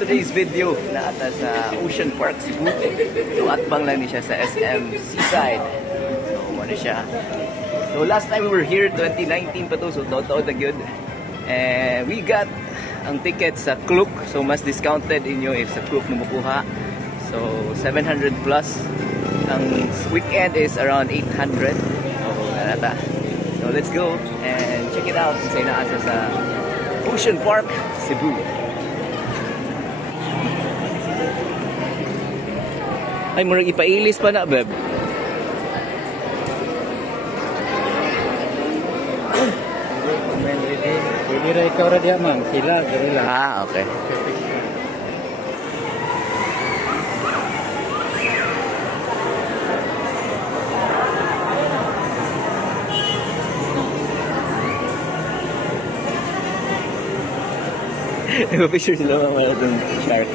today's video na ata sa Ocean Park, Cebu. So atbang lang ni siya sa SM Seaside. So ano siya. So last time we were here 2019 pa to, so taon-taon na gyud. And we got ang ticket sa Klook, so mas discounted inyo if sa Klook mo makuha. So 700 plus. Ang weekend is around 800. So nata. So let's go and check it out sa inaasa sa Ocean Park, Cebu. Ay, murag ipailis pa na, beb. Pwede rin ikaw rin diya, ma'am. Sila, gano'n lang. Ah, okay. Nagpa-picture sila mga itong shark.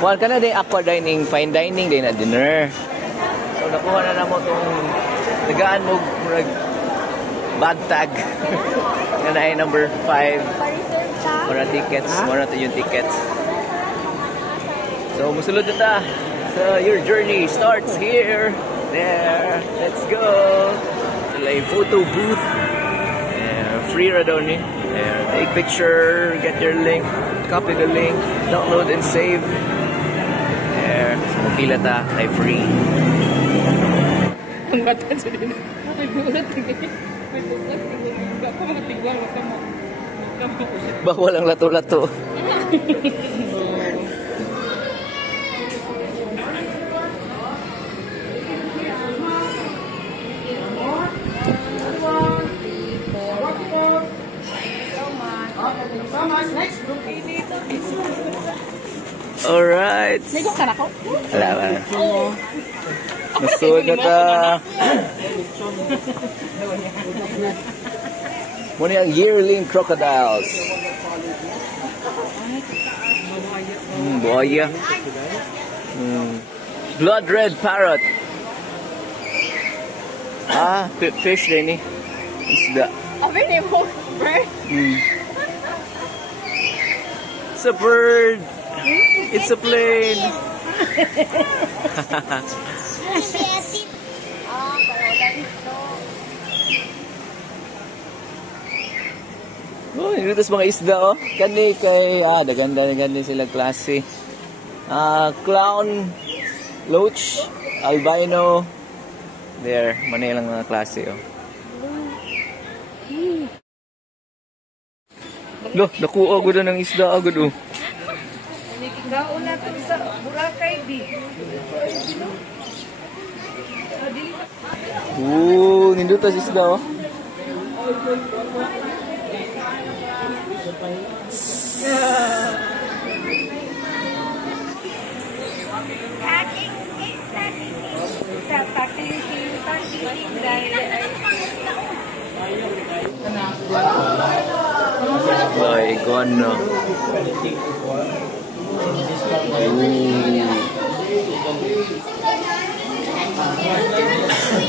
Kuha ka na din aqua dining, fine dining din na dinner. So nakuha na mo itong tagaan mo bag tag nga na ay number 5 para tickets, para to yung tickets. So musulod na ta. So your journey starts here. There. Let's go. Sila yung photo booth. Free ra daw ni. Take picture, get your link, copy the link, download and save. There. So mapila ta kay free. Ang bata sa din. May bulat tingin. May bulat tingin. Baka mga tigwang mo. Bawal ang lato-lato. Alright. Nagok ka na ko? Wala ba? Masud na ta. Muna yung yearling crocodiles. Buhaya. Blood red parrot. Ah, fish din eh. Isda. Oh, very mo. It's a bird. It's a plane. Oh, dito mga isda oh. Kani kay daganda sila klase. Clown, loach, albino. There, manilang mga klase oh. Lo, nakuha ko doon ng isda agad oh. Daon natin sa Boracay di. Nindot tas isda oh. Ay, iguana.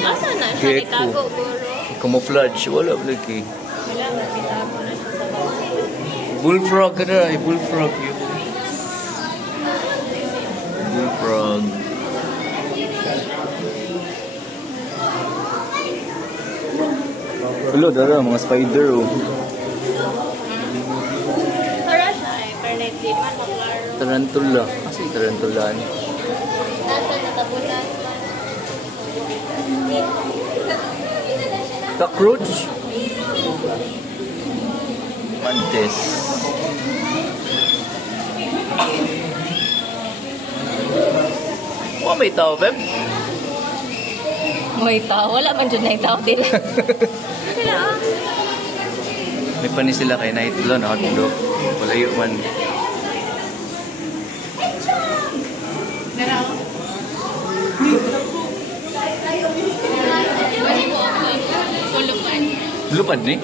Asa na siya itago guro? Camouflage, wala lagi. Wala itago na siya sa bawah. Bullfrog ka na, bullfrog yun. Bullfrog. Hello, dara, mga spider oh. Tara siya eh, pernet di man maklaro. Tarantula. Kasi tarantulaan. Nasa natabunan. Cockroach. Mantis. Oh, may tao, Beb? May tao, wala man dyan na yung tao din. Sila ah. May panis sila kay night lo na hotdog. Walayo man. Kulupan. Lupad ni?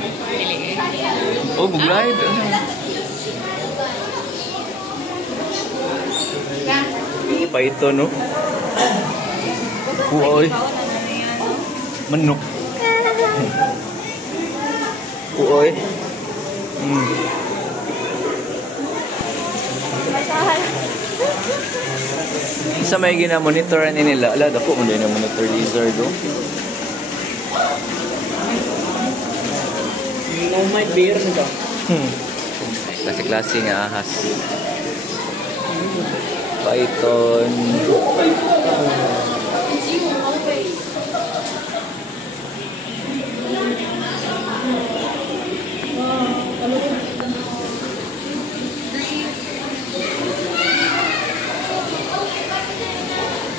Oh, mag-glide. Pa ito, no? Kuoy. Manok. Kuoy. Isa may gina-monitoran nila. Ala, dako mo din na-monitor lizard, oh. No might beer nito. Klase-klase nga ahas. Python.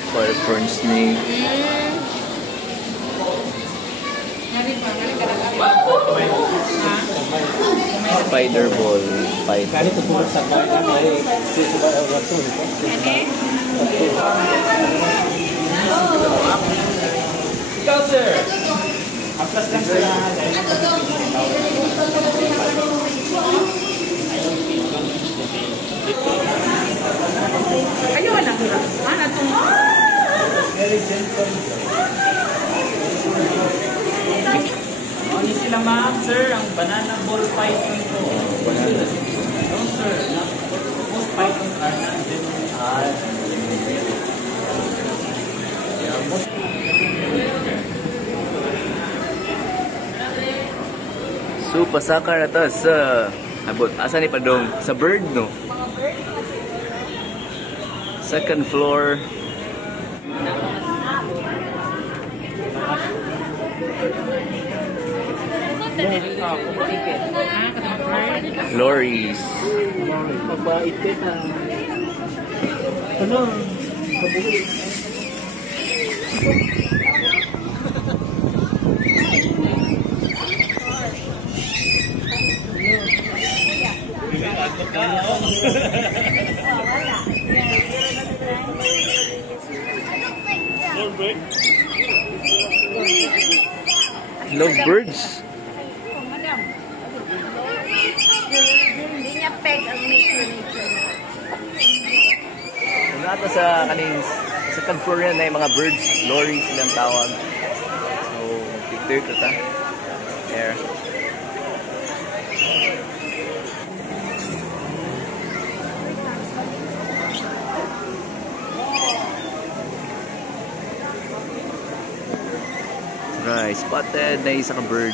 Fire snake. Spider ball. Python. Kali tutulog sa kaya may susuba ang rato nito. Ikaw, sir. Aplas lang sir. Ayaw na ko. Ano to? Very gentle. Ano sila ma'am, sir? Ang banana ball python ko. Banana. No, sir. Most pythons are not venomous. So, pasaka na to sa abot. Asa ni Padong? Sa bird, no? Second floor. Lories. Mabait na. Ano? Kabuhi. Love birds. Hindi niya peg ang nature. Wala ito sa kaning second floor yan na yung mga birds. Lories silang tawag. So, picture ko ta. There. Right, spotted na isa ka bird.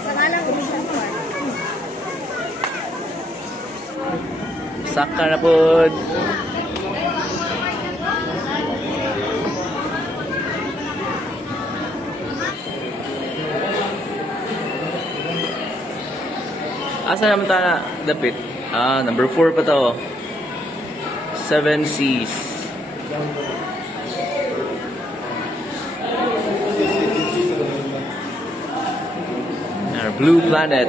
Sa ngalang Ocean Park. Saka na po. Asa naman tayo na dapit? Ah, number 4 pa to. 7 Seas. Our blue planet.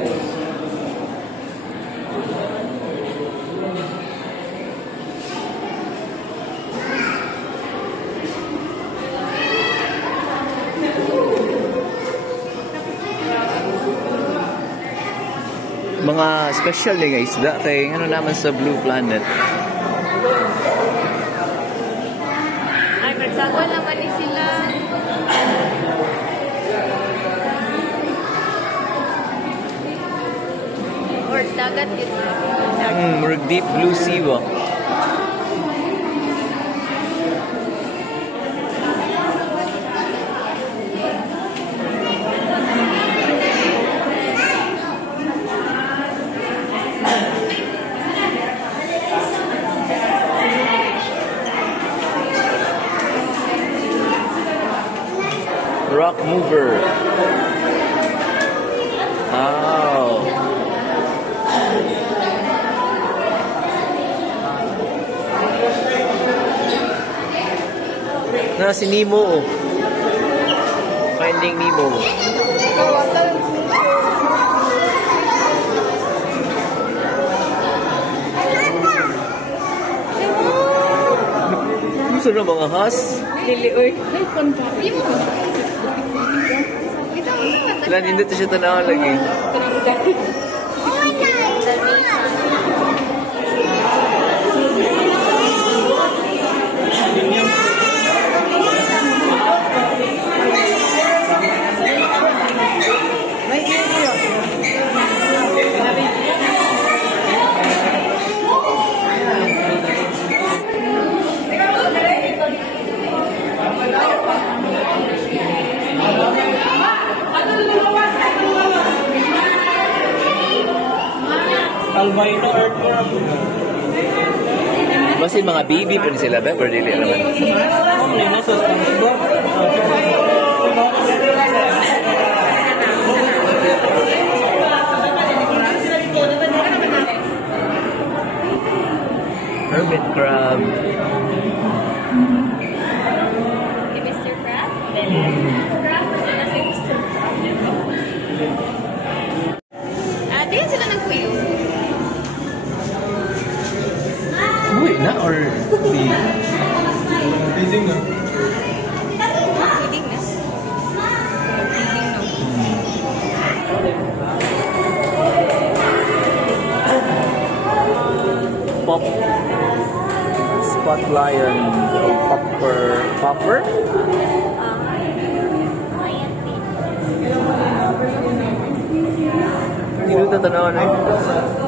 Mga special din guys, dati ano naman sa blue planet. Ay, magsagol naman ni sila. Or dagat dito. Murag deep blue sea ba? Rock mover. Wow. Na si Nemo. Finding Nemo. Gusto na mga has? Dili, oy. Ay, konta. Wala, hindi to siya tanawan lagi. Albino earthworm. Basta yung mga baby pa sila ba? Pero dili naman. Hermit crab. Mr. Crab? Crab? Wala si Mr. Crab. Tingnan sila ng kuyo. Uy na or di? Feeding na. Feeding na. Pop. Spot lion. Popper? Hindi ko tatanawan eh.